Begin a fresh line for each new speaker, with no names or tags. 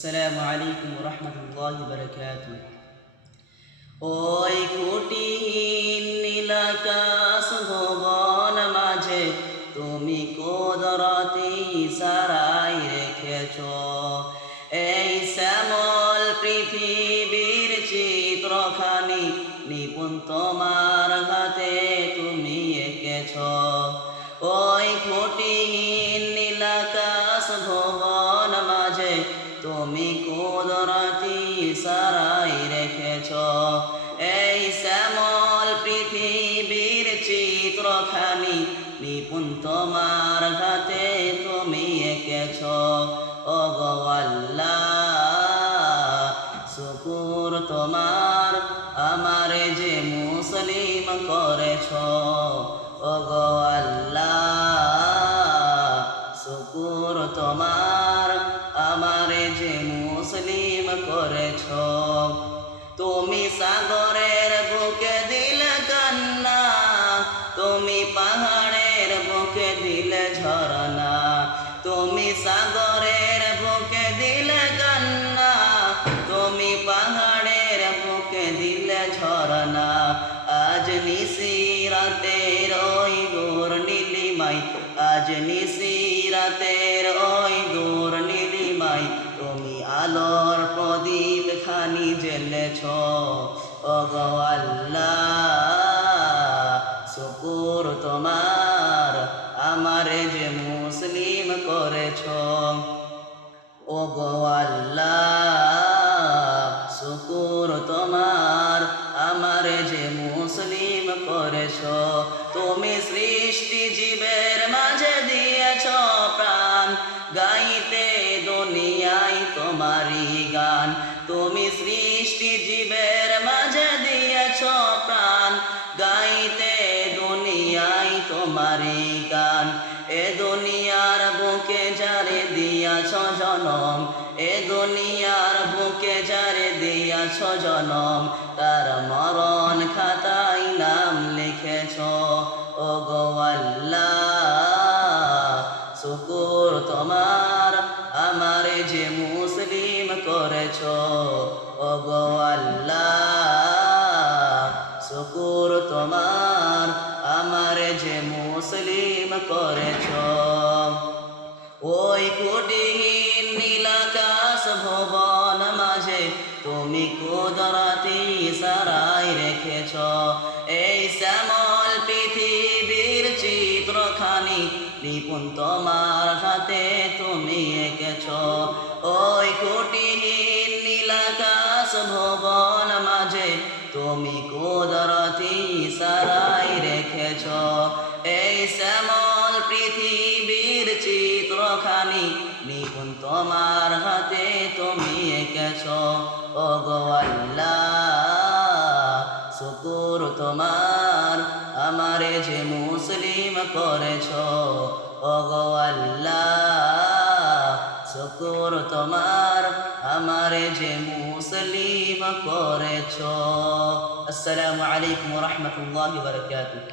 السلام عليكم ورحمة الله وبركاته ওই খুঁটিহীন নীলাকাশ ভবন মাঝে তুমি কোদরতি সারাই রেখেছ এই শ্যামল পৃথিবীর চিত্রখানি নিপুণ তোমার হাতে তুমি এঁকেছ ওই খুঁটিহীন নীলাকাশ ভবন মাঝে তুমি কুদরতি সারাই রেখেছ। এই শ্যামল পৃথিবীর চিত্রখানি নিপুণ তোমার হাতে তুমি এঁকেছ। শুকুর তোমার আমারে যে মুসলিম করেছ। ও করেছ। তুমি সাগরের বুকে দিলে কান্না, তুমি পাহাড়ের বুকে দিলে ঝরনা, তুমি সাগরের বুকে দিলে কান্না, তুমি পাহাড়ের বুকে দিলে ঝরনা। আজ নিশিরাতের ওই দূর নীলিমাই আজ নিশিরাতের ওই দূর গো আল্লাহ, শুকুর তোমার, আমারে যে মুসলিম করেছ। ও আল্লাহ, শুকুর তোমার, আমারে যে মুসলিম করেছ। তুমি সৃষ্টি জীবের মাঝে দিয়েছ প্রাণ, গাইতে দুনিয়ায় তোমারই তুমি সৃষ্টি জীবের মাঝে দিয়েছ প্রাণ। গাইতে দুনিয়ায় তোমারই গান। এ দুনিয়ার বুকে যারে দিয়াছ জনম, এ দুনিয়ার বুকে যারে দিয়াছ জনম, তার মরণ খাতায় নাম লিখেছ। ও গো আল্লাহ, শুকুর তোমার মুসলিম করেছ? ও গো আল্লাহ তোমার, আমার যে মুসলিম করেছ। ওই কুটিহীন নীলাকাশ ভবন মাঝে তুমি কুদরতি সারাই রেখেছ। এই শ্যামল পৃথিবীর চিত্রখানি নিপুণ তোমার তুমি এঁকেছ। ওই কুটিহীন নীলাকাশ ভবন মাঝে তুমি কুদরতি সারাই রেখেছ। এই শ্যামল পৃথিবীর চিত্রখানি নিপুণ তোমার হাতে তুমি এঁকেছ। ও আল্লাহ, শুকুর তোমার, আমারে যে মুসলিম করেছ। ও শুকুর তোমার আমারে যে মুসলিম করেছ। আসসালামু আলাইকুম রহমতুল্লাহ বারকাতুহ।